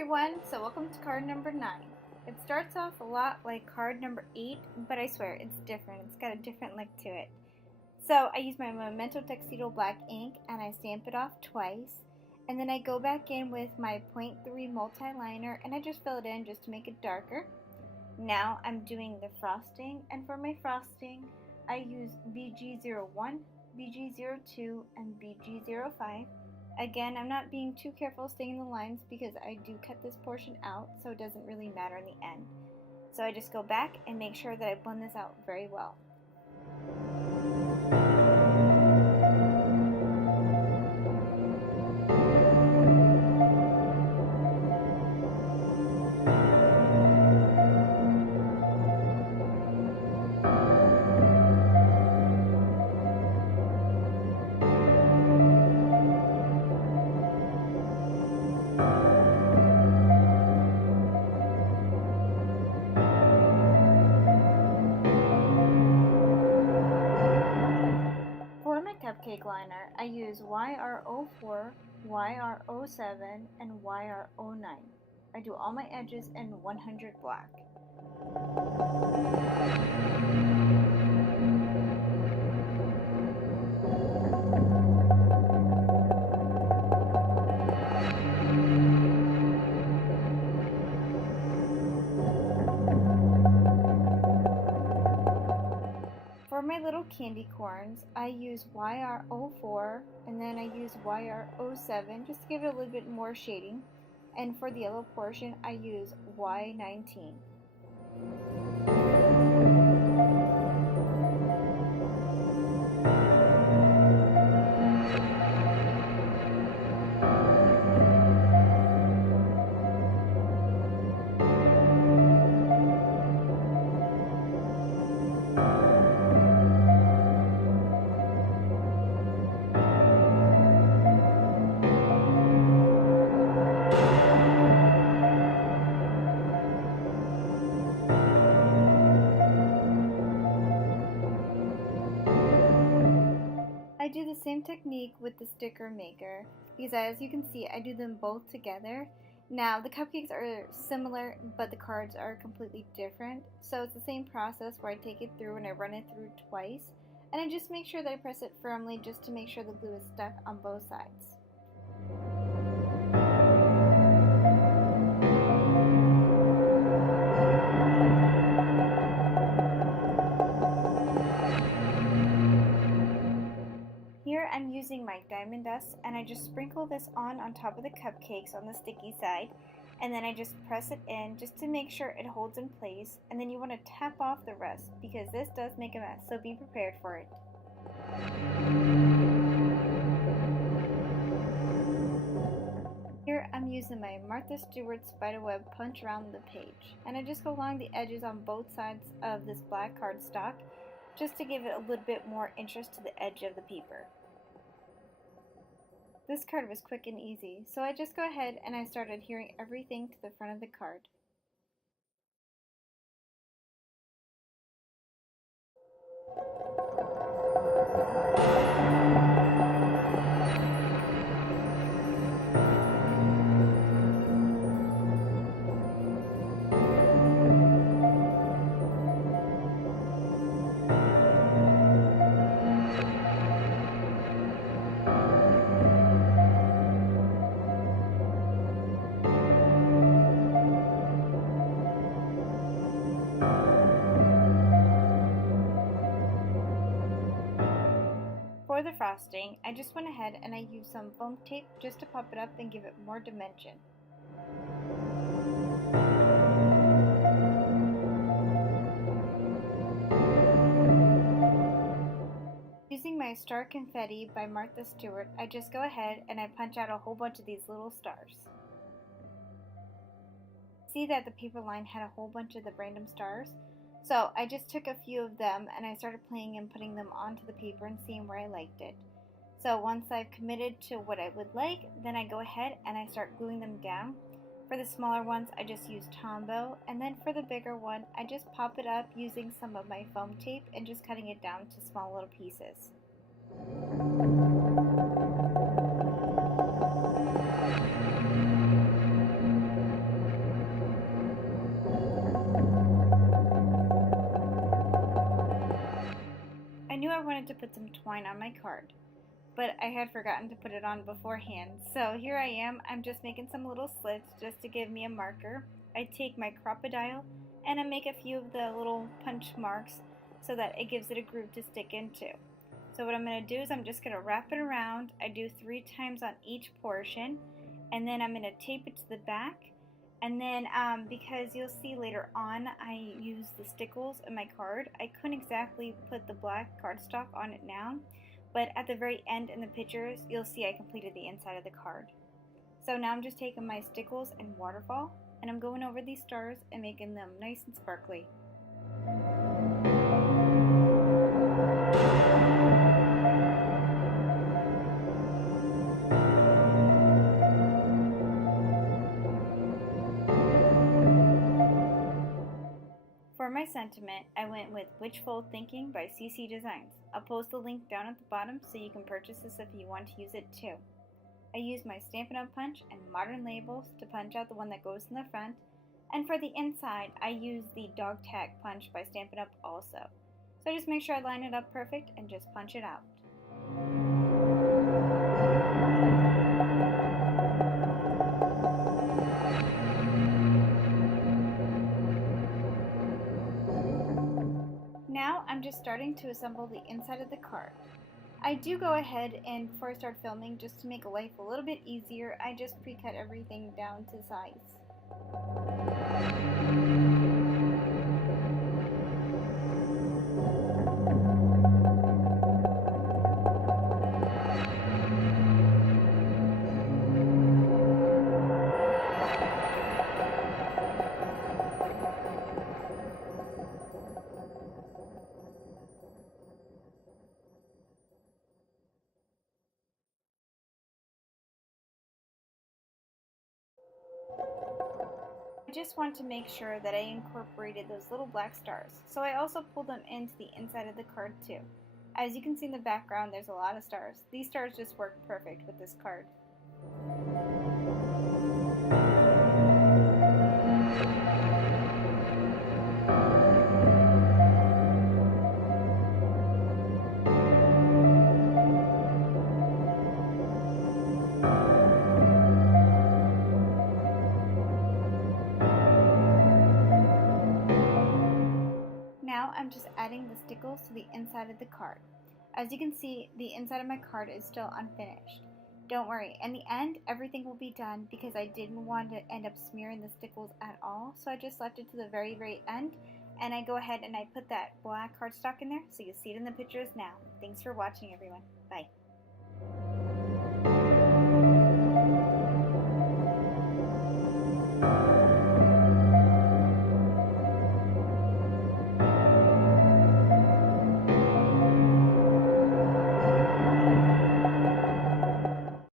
everyone, so welcome to card number 9. It starts off a lot like card number 8, but I swear it's different. It's got a different look to it. So I use my Memento Tuxedo black ink and I stamp it off twice. And then I go back in with my 0.3 multi-liner and I just fill it in just to make it darker. Now I'm doing the frosting, and for my frosting I use BG01, BG02, and BG05. Again, I'm not being too careful staying in the lines because I do cut this portion out, so it doesn't really matter in the end. So I just go back and make sure that I blend this out very well. Cupcake liner, I use YR04, YR07, and YR09. I do all my edges in 100 black. For my little candy corns, I use YR04 and then I use YR07 just to give it a little bit more shading. And for the yellow portion, I use Y19. I do the same technique with the sticker maker because as you can see I do them both together. Now the cupcakes are similar but the cards are completely different, so it's the same process where I take it through and I run it through twice, and I just make sure that I press it firmly just to make sure the glue is stuck on both sides. Here I'm using my diamond dust and I just sprinkle this on top of the cupcakes on the sticky side, and then I just press it in just to make sure it holds in place, and then you want to tap off the rest because this does make a mess, so be prepared for it. Here I'm using my Martha Stewart spiderweb punch around the page, and I just go along the edges on both sides of this black cardstock just to give it a little bit more interest to the edge of the paper. This card was quick and easy, so I just go ahead and I start adhering everything to the front of the card. For the frosting, I just went ahead and I used some foam tape just to pop it up and give it more dimension. Using my Star Confetti by Martha Stewart, I just go ahead and I punch out a whole bunch of these little stars. See that the paper line had a whole bunch of the random stars? So I just took a few of them and I started playing and putting them onto the paper and seeing where I liked it. So once I've committed to what I would like, then I go ahead and I start gluing them down. For the smaller ones, I just use Tombow, and then for the bigger one, I just pop it up using some of my foam tape and just cutting it down to small little pieces. twine on my card, but I had forgotten to put it on beforehand. So here I am, I'm just making some little slits just to give me a marker. I take my Crop-A-Dile and I make a few of the little punch marks so that it gives it a groove to stick into. So what I'm going to do is I'm just going to wrap it around. I do 3 times on each portion, and then I'm going to tape it to the back. And then because you'll see later on I use the stickles in my card, I couldn't exactly put the black cardstock on it now, but at the very end in the pictures you'll see I completed the inside of the card. So now I'm just taking my stickles and waterfall and I'm going over these stars and making them nice and sparkly. For my sentiment, I went with Witchful Thinking by CC Designs. I'll post the link down at the bottom so you can purchase this if you want to use it too. I used my Stampin' Up! Punch and Modern Labels to punch out the one that goes in the front, and for the inside I used the Dog Tag Punch by Stampin' Up! Also. So just make sure I line it up perfect and just punch it out. Now I'm just starting to assemble the inside of the card. I do go ahead and before I start filming, just to make life a little bit easier, I just pre-cut everything down to size. I just want to make sure that I incorporated those little black stars, so I also pulled them into the inside of the card too. As you can see in the background, there's a lot of stars. These stars just work perfect with this card. Now I'm just adding the stickles to the inside of the card. As you can see, the inside of my card is still unfinished. Don't worry, in the end everything will be done because I didn't want to end up smearing the stickles at all, so I just left it to the very end, and I go ahead and I put that black cardstock in there so you see it in the pictures now. Thanks for watching everyone. Bye.